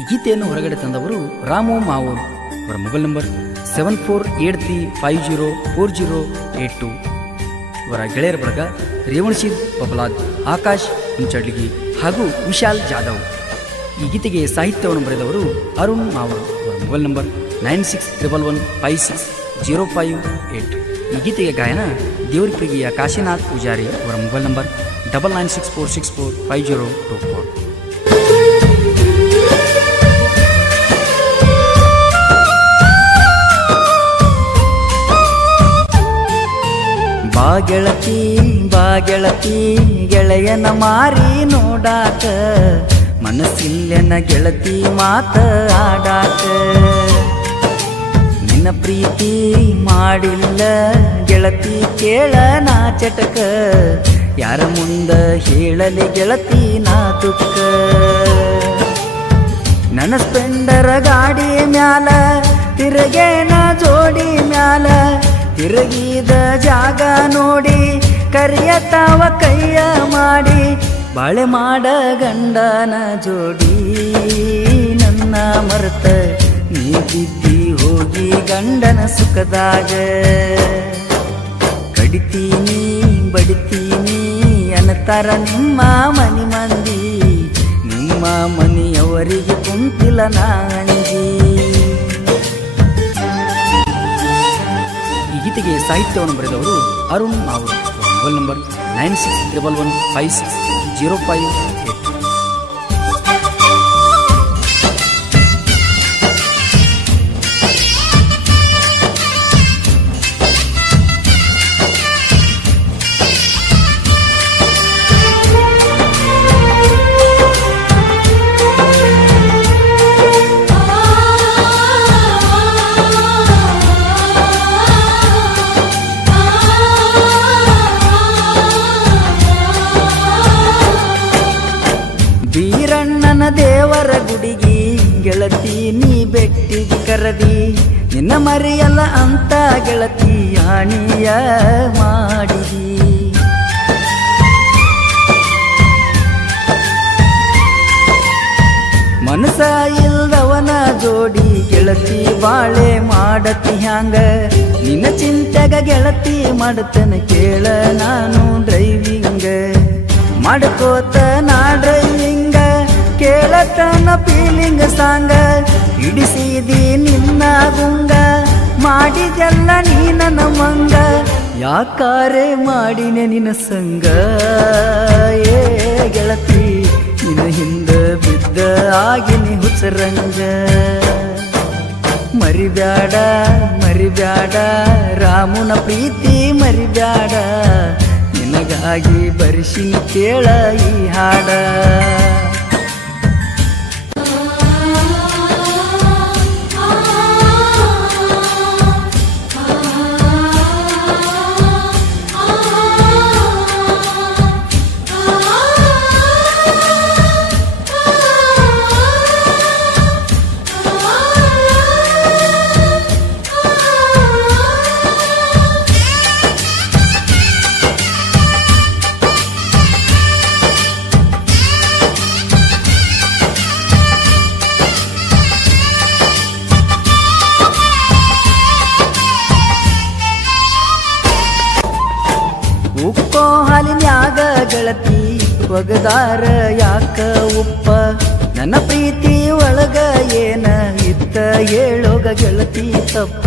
ಈ ಗೀತೆಯನ್ನು ಹೊರಗಡೆ ತಂದವರು ರಾಮು ಮಾವೂರ್. ಅವರ ಮೊಬೈಲ್ ನಂಬರ್ 7483504082. ಇವರ ಗೆಳೆಯರ ಬಳಗ ರೇವಣಶೀದ್ ಬಬಲಾದ್, ಆಕಾಶ್ ಹುಂಚಡ್ಲಿಗಿ ಹಾಗೂ ವಿಶಾಲ್ ಜಾಧವ್. ಈ ಗೀತೆಗೆ ಸಾಹಿತ್ಯವನ್ನು ಬರೆದವರು ಅರುಣ್ ಮಾವೂರ್. ಅವರ ಮೊಬೈಲ್ ನಂಬರ್ 9611560508. ಈ ಗೀತೆಗೆ ಗಾಯನ ದೇವರಿಪ್ರಿಗಿಯ ಕಾಶಿನಾಥ್ ಪೂಜಾರಿ. ಅವರ ಮೊಬೈಲ್ ನಂಬರ್ 9964645024. ಗೆಳತಿ ಗೆಳತಿ ಗೆಳೆಯನ ಮಾರಿ ನೋಡಾಕ, ಮನಸ್ಸಿಲ್ಲೆನ ಗೆಳತಿ ಮಾತ ಆಡಾಕ. ನಿನ್ನ ಪ್ರೀತಿ ಮಾಡಿಲ್ಲ ಗೆಳತಿ ಕೇಳ ನಾ ಚಟಕ, ಯಾರ ಮುಂದ ಹೇಳಲಿ ಗೆಳತಿ ನಾ ದುಃಖ. ನನ್ನ ಸ್ಪೆಂಡರ ಗಾಡಿ ಮ್ಯಾಲ ತಿರುಗೇನ ಜೋಡಿ ಮ್ಯಾಲ, ತಿರುಗಿದ ಜಾಗ ನೋಡಿ ಕರಿಯತಾವ ಕೈಯ ಮಾಡಿ, ಬಾಳೆ ಮಾಡ ಗಂಡನ ಜೋಡಿ ನನ್ನ ಮರೆತ ನೀ ಬಿದ್ದಿ ಹೋಗಿ ಗಂಡನ ಸುಖದಾಗ. ಕಡಿತೀನಿ ಬಡಿತೀನಿ ಅನ್ನತಾರ ನಿಮ್ಮ ಮನಿ ಮಂದಿ, ನಿಮ್ಮ ಮನೆಯವರಿಗೆ ಕುಂತಿಲ್ಲ ನಾ ಅಂಜಿ. ಈ ಗೀತೆಗೆ ಸಾಹಿತ್ಯವನ್ನು ಬರೆದವರು ಅರುಣ್ ಮಾವೂರ್. Mobile number 9611560508. ಬೀರಣ್ಣನ ದೇವರ ಗುಡಿಗಿ ಗೆಳತಿ ನೀ ಬೆಟ್ಟಿಗೆ ಕರದಿ, ನಿನ್ನ ಮರಿಯಲ್ಲ ಅಂತ ಗೆಳತಿ ಆಣಿಯ ಮಾಡಿದಿ. ಮನಸ ಇಲ್ದವನ ಜೋಡಿ ಗೆಳತಿ ಬಾಳೆ ಮಾಡತಿ ಹ್ಯಾಂಗ, ನಿನ್ನ ಚಿಂತೆಗ ಗೆಳತಿ ಮಾಡತನ ಕೇಳ ನಾನು ಡ್ರೈವಿಂಗ. ಮಾಡ್ಕೋತ ನಾ ಡ್ರೈವಿಂಗ ಕೇಳತನ ಫೀಲಿಂಗ್ ಸಾಂಗ, ಹಿಡಿಸಿದಿ ನಿನ್ನ ಗುಂಗ ಮಾಡಿದೆಲ್ಲ ನೀ ನನ್ನ ಮಂಗ, ಯಾಕಾರೆ ಮಾಡಿನೆ ನಿನ್ನ ಸಂಗ. ಏ ಗೆಳತಿ ನಿನ್ನ ಹಿಂದ ಬಿದ್ದ ಆಗಿನಿ ಹುಚ್ಚರಂಗ. ಮರಿಬ್ಯಾಡ ಮರಿಬ್ಯಾಡ ರಾಮುನ ಪ್ರೀತಿ ಮರಿಬ್ಯಾಡ, ನಿನಗಾಗಿ ಬರಿಸಿನ ಕೇಳ ಈ ಹಾಡ. ಉಕ್ಕೋ ಹಾಲಿನ್ಯಾಗ ಗೆಳತಿ ಒಗದಾರ ಯಾಕ ಉಪ್ಪ, ನನ್ನ ಪ್ರೀತಿ ಒಳಗ ಏನ ಇತ್ತ ಹೇಳೋಗ ಗೆಳತಿ ತಪ್ಪ.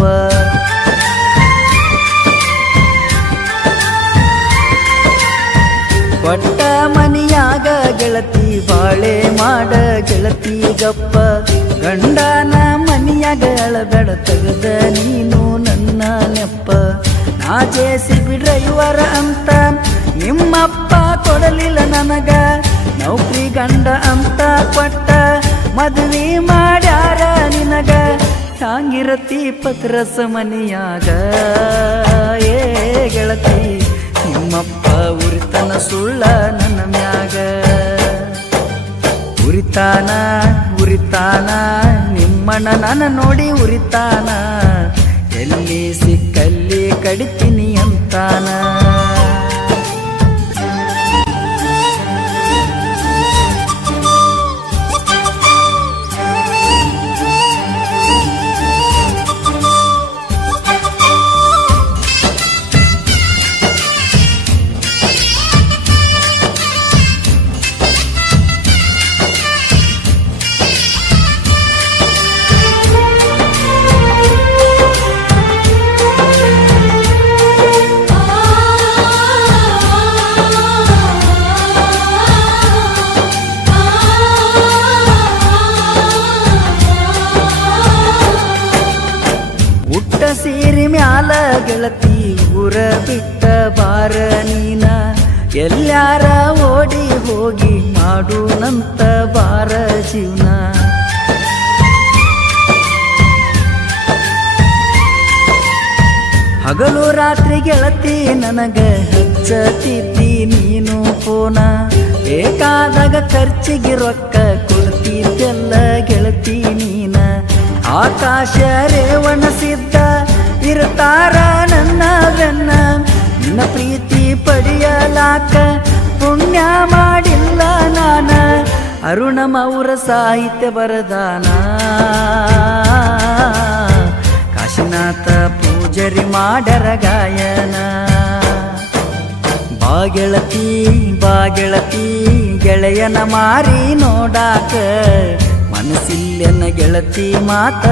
ಕೊಟ್ಟ ಮನಿಯಾಗ ಗೆಳತಿ ಬಾಳೆ ಮಾಡ ಗೆಳತಿ ಗಪ್ಪ, ಗಂಡನ ಮನಿಯಾಗ ಅಳಬೇಡ ತಗದ ನೀನು ನನ್ನ ನೆಪ್ಪ. ನಾ JCB ಡ್ರೈವರ ಅಂತ ನಿಮ್ಮಪ್ಪ ಕೊಡಲಿಲ್ಲ ನನಗ, ನೌಕರಿ ಗಂಡ ಅಂತ ಕೊಟ್ಟ ಮದುವೆ ಮಾಡ್ಯಾರ ನಿನಗ. ಹ್ಯಾಂಗಿರತಿ ಪತ್ರಸ ಮನಿಯಾಗ ಏ ಗೆಳತಿ, ನಿಮ್ಮಪ್ಪ ಉರಿತನ ಸುಳ್ಳ ನನ್ನ ಮ್ಯಾಗ. ಉರಿತಾನ ಉರಿತಾನ ನಿಮ್ಮಣ್ಣ ನನ್ನ ನೋಡಿ ಉರಿತಾನ, ಎಲ್ಲಿ ಸಿಕ್ಕಲ್ಲಿ ಕಡಿತೀನಿ ಅಂತಾನ. ಮಾಡುನಂತ ಬಾರ ಜೀವನ. ಹಗಲು ರಾತ್ರಿ ಗೆಳತಿ ನನಗ ಹಚ್ಚತಿದ್ದಿ ನೀನು ಫೋನ, ಬೇಕಾದಾಗ ಖರ್ಚಿಗೆ ರೊಕ್ಕ ಕೊಡ್ತಿದ್ದೆಲ್ಲ ಗೆಳತಿ ನೀನ. ಆಕಾಶ ರೇವಣ ಸಿದ್ಧ ಇರ್ತಾರ ನನ್ನ ಬೆನ್ನ, ನಿನ್ನ ಪ್ರೀತಿ ಪಡೆಯಲಾಕ ಪುಣ್ಯ ಮಾಡಿಲ್ಲ ನಾನ. ಅರುಣಮೌರ ಸಾಹಿತ್ಯ ಬರದಾನ, ಕಾಶಿನಾಥ ಪೂಜರಿ ಮಾಡರ ಗಾಯನ. ಬಾಗೆಳತಿ ಬಾಗೆಳತಿ ಗೆಳೆಯನ ಮಾರಿ ನೋಡಾಕ, ಮನಸ್ಸಿಲ್ಲೆನ ಗೆಳತಿ ಮಾತ